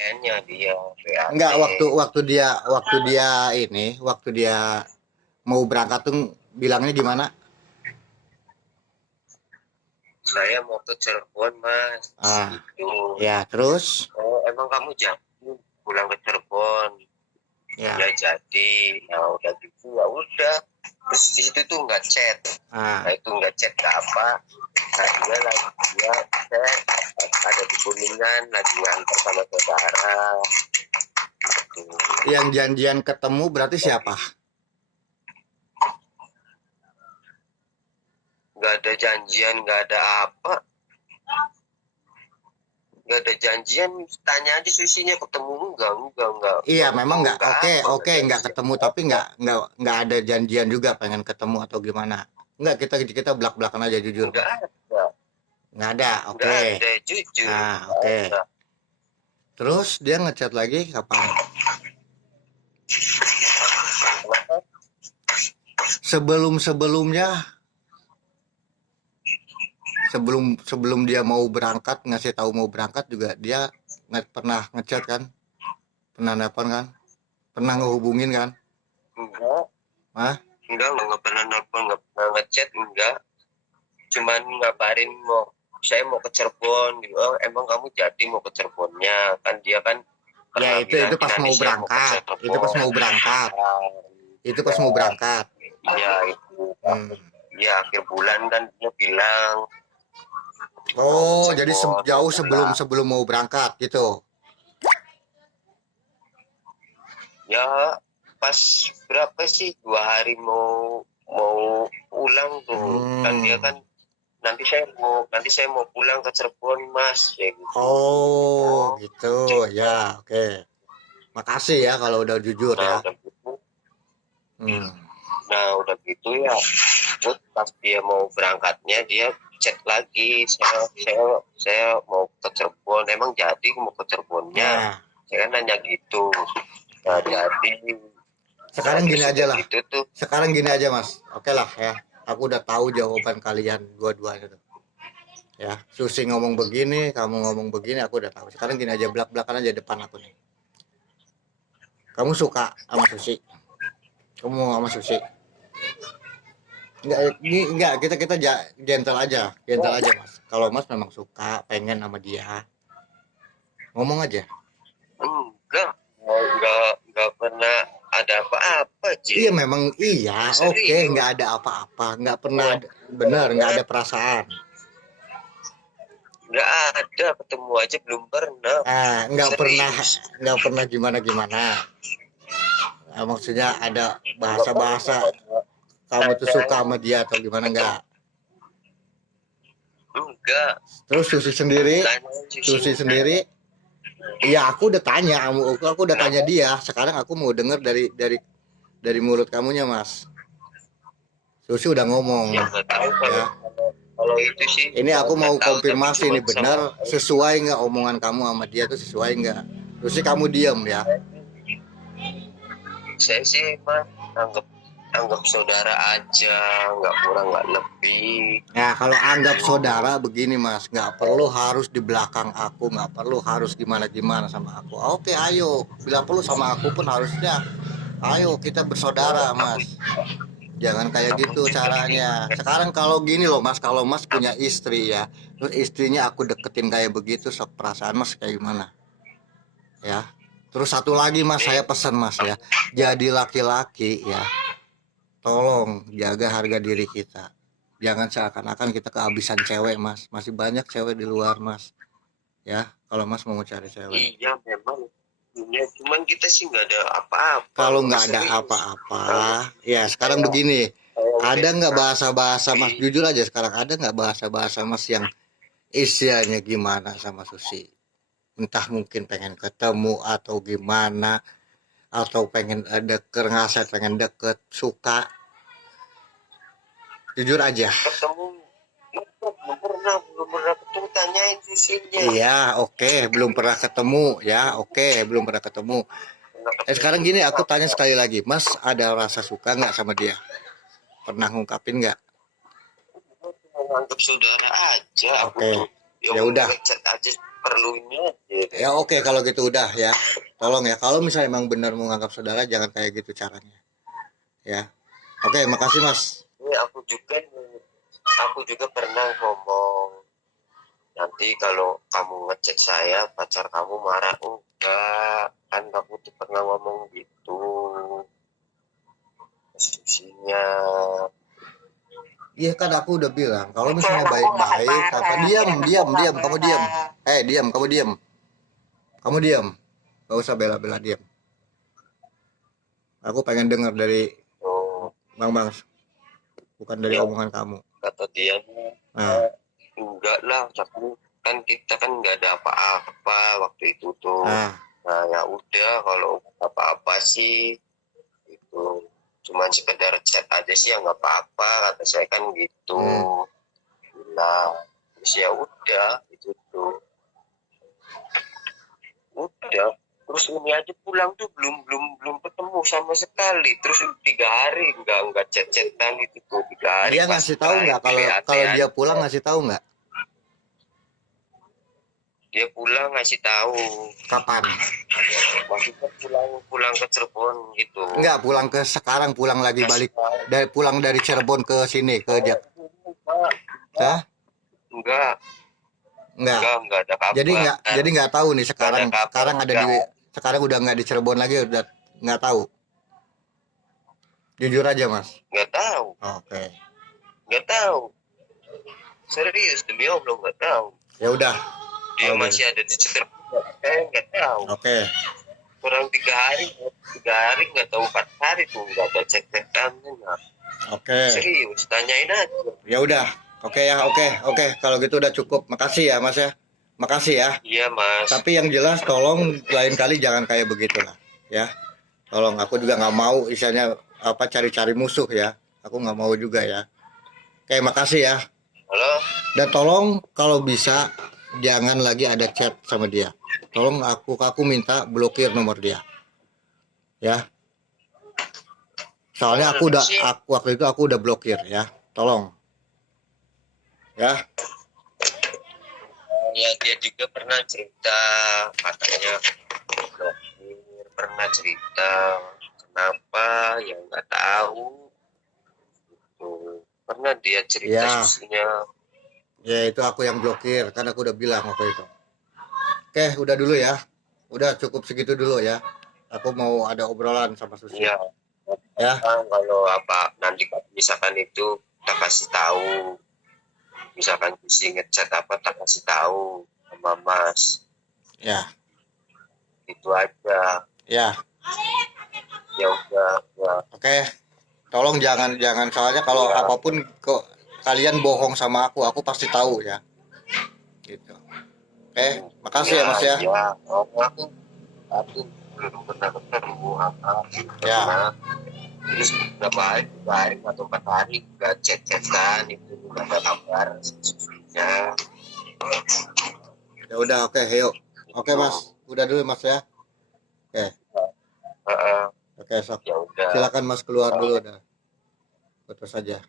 kayaknya dia Enggak, PAT. waktu dia mau berangkat tuh bilangnya gimana? Saya mau ke Cirebon mas, Ah, gitu. ya terus, Oh emang kamu jadi pulang ke Cirebon? ya, Ya jadi, nah udah gitu ya udah. Terus di situ tuh nggak chat, nah ah, itu nggak chat nggak apa. Nah dia lagi dia chat ada di Kuningan lagi nganter sama saudara. Gitu. yang janjian ketemu berarti siapa? Nggak ada janjian, nggak ada apa, nggak ada janjian. Tanya aja Susinya ketemu Iya, memang mau nggak, nggak oke, apa nggak oke, nggak janjian ketemu, nggak tapi apa. nggak ada janjian juga pengen ketemu atau gimana? Nggak, kita belak-belakan aja jujur, Nggak Mas. ada, Nggak ada, nggak oke. ada jujur Ah, nggak oke. ada. Terus dia ngechat lagi kapan? Kenapa? Sebelum-sebelumnya, sebelum sebelum dia mau berangkat, ngasih tahu mau berangkat juga dia nggak pernah ngechat kan? Pernah nelpon kan? Pernah ngehubungin kan? Enggak, Hah? nggak pernah nelfon, nggak pernah ngechat, enggak. Cuman ngabarin mau saya mau ke Cirebon gitu. Oh, emang kamu jadi mau ke Cirebonnya? Kan dia kan Ya pernah bilang itu "Ki, pas nanti mau saya mau ke berangkat. Itu pas Cirebon." mau berangkat. Itu pas Ya, mau berangkat. iya itu Hmm. ya akhir bulan kan dia bilang mau ke Oh, jadi Cirebon mau jauh sebelum pulang. sebelum mau berangkat gitu. Ya pas berapa sih 2 hari mau mau pulang tuh kan dia Hmm. kan nanti saya mau pulang ke Cirebon mas ya gitu. Oh, Oh gitu. Ya, cek. oke. Makasih ya kalau udah jujur Nah ya. udah gitu, Hmm. udah gitu ya. Terus pas dia mau berangkatnya dia chat lagi, saya mau ke Cirebon, emang jadi mau ke Cirebonnya, Nah, saya kan nanya gitu. Nah oke. jadi, nah Sekarang gini terus aja udah lah. gitu tuh. Sekarang gini aja, Mas. Oke lah ya. Aku udah tahu jawaban kalian dua-duanya tuh. Ya, Susi ngomong begini, kamu ngomong begini, aku udah tahu. Sekarang gini aja, belak-belakan aja depan aku nih. Kamu suka sama Susi? Kamu mau sama Susi? Enggak, kita gentle aja Mas. Kalau Mas memang suka, pengen sama dia, ngomong aja. Enggak, enggak pernah ada apa-apa Iya Ji, memang iya, oke, serius. nggak ada apa-apa, nggak pernah ada, bener, nggak ada perasaan. Nggak ada, ketemu aja belum pernah, Ah, serius. nggak pernah gimana gimana. Ah, maksudnya ada Nggak bahasa-bahasa pernah kamu tuh suka nanyain sama dia atau gimana ketemu, nggak? enggak. Terus Tanyain Susi Susinya. sendiri, iya aku udah tanya Kenapa? dia. Sekarang aku mau denger dari mulut kamunya Mas. Susi udah ngomong, Ya nggak tahu kalau ya. kalau kalau itu sih Ini aku nggak mau tahu tapi konfirmasi cuma ini sama benar sesuai nggak omongan kamu sama dia tuh sesuai nggak? Terus sih kamu diem ya. saya sih mah anggap anggap saudara aja, nggak kurang nggak lebih. Nah kalau anggap Tuh. saudara begini mas, nggak perlu harus di belakang aku, nggak perlu harus gimana gimana sama aku. Oke ayo, bila perlu sama aku pun harusnya. Ayo kita bersaudara Aku mas. Jangan kayak aku gitu juga caranya. pengen. Sekarang kalau gini loh mas, kalau mas punya istri ya, terus istrinya aku deketin kayak begitu, sok perasaan mas kayak gimana? Ya. Terus satu lagi mas, saya Nih, pesan mas ya, jadi laki-laki ya, tolong jaga harga diri kita. Jangan seakan-akan kita kehabisan cewek mas, masih banyak cewek di luar mas. Ya, kalau mas mau cari cewek. iya memang. Iya, cuman kita sih nggak ada apa-apa, Kalau mas nggak ada serius. apa-apa, Kalau ya sekarang kayak begini, kayak udah ada nggak bahasa-bahasa mas, dikasih. jujur aja sekarang ada nggak bahasa-bahasa mas yang istilahnya gimana sama Susi? Entah mungkin pengen ketemu atau gimana, atau pengen deket, ngasih pengen deket, suka, jujur aja. Ketemu belum pernah ketemu, tanyain sisinya. Iya, oke, belum pernah ketemu, ya, oke, belum pernah ketemu. Pernah Sekarang ketemu gini, aku tanya apa? sekali lagi, Mas, ada rasa suka nggak sama dia? Pernah ngungkapin nggak? Cuma anggap saudara aja aku Oke, tuh, yang ya udah, ngechat aja perlunya aja. Ya oke, kalau gitu udah ya. Tolong ya, kalau misalnya emang benar mau nganggap saudara, jangan kayak gitu caranya. Ya. Oke, makasih Mas. Ini aku juga pernah ngomong, nanti kalau kamu ngecek saya pacar kamu marah. Enggak, kan aku tuh pernah ngomong gitu posisinya. Iya kan aku udah bilang, kalau misalnya baik-baik, apa diam, diam, diam, kamu diam. Diam, kamu diam. Kamu diam. Gak usah bela-bela diam. Aku pengen dengar dari Oh, Bang Bang, bukan dari ya omongan kamu. kata dia, Nah, enggak lah, tapi kan kita kan nggak ada apa-apa waktu itu tuh. ah, Nah ya udah, kalau apa-apa sih itu cuman sekedar chat aja sih ya nggak apa-apa, kata saya kan gitu. Nah terus ya udah itu tuh udah, terus ini aja pulang tuh belum ketemu sama sekali, terus 3 hari nggak chat-chatan itu tuh 3 hari dia pas ngasih tahu terakhir nggak kalau PDAT kalau dia aja. pulang ngasih tahu nggak Dia pulang ngasih tahu, kapan? maksudnya pulang ke Cirebon gitu. Enggak, pulang ke sekarang, pulang lagi Ngasih balik tahu. dari pulang dari Cirebon ke sini ke Jak. Enggak, Hah? enggak, Enggak. enggak ada kabar. Jadi nggak tahu nih Enggak ada sekarang kabar, sekarang ada di sekarang udah nggak di Cirebon lagi, udah nggak tahu. Jujur aja Mas. enggak tahu, Oke. enggak tahu. Serius demi Allah enggak tahu. Ya udah. Dia Kalau masih gitu. ada di Cirebon. Saya enggak tahu. Oke. Kurang 3 hari nggak tahu 4 hari tuh nggak ada cek-cekan. Oke. Serius, tanyain aja. Ya udah. Oke ya, oke. Kalau gitu udah cukup. Makasih ya Mas ya. Makasih ya. Iya mas. Tapi yang jelas tolong lain kali jangan kayak begitulah. Ya. Tolong, aku juga nggak mau isinya apa cari-cari musuh ya. Aku nggak mau juga ya. Oke, makasih ya. Halo. Dan tolong kalau bisa jangan lagi ada chat sama dia. Tolong aku minta blokir nomor dia. Ya. Soalnya waktu itu aku udah blokir ya. Tolong. Ya. Ya dia juga pernah cerita katanya blokir, pernah cerita kenapa ya nggak tahu. Tuh, pernah dia cerita Ya. susunya. Ya itu aku yang blokir kan aku udah bilang waktu itu. Oke, udah dulu ya. Udah cukup segitu dulu ya. Aku mau ada obrolan sama Susi. Iya. Ya. Kalau apa nanti misalkan itu kita kasih tahu, misalkan Susi ngechat apa tak kasih tahu sama Mas. Ya. Itu aja. Ya. Ya udah ya. Oke. Tolong jangan soalnya kalau Ya. apapun kok kalian bohong sama aku pasti tahu ya. Gitu. Oke, makasih ya Mas ya. Ya, aku belum pernah ketemu apa. Ya. Terus udah baik 3 hari atau 4 hari nggak chat-chatan itu nggak ada kabar sebelumnya. Ya udah, oke, yuk. Oke Mas, udah dulu Mas ya. Oke. Oke, sok. Ya udah. Silakan Mas keluar dulu dah. Foto saja.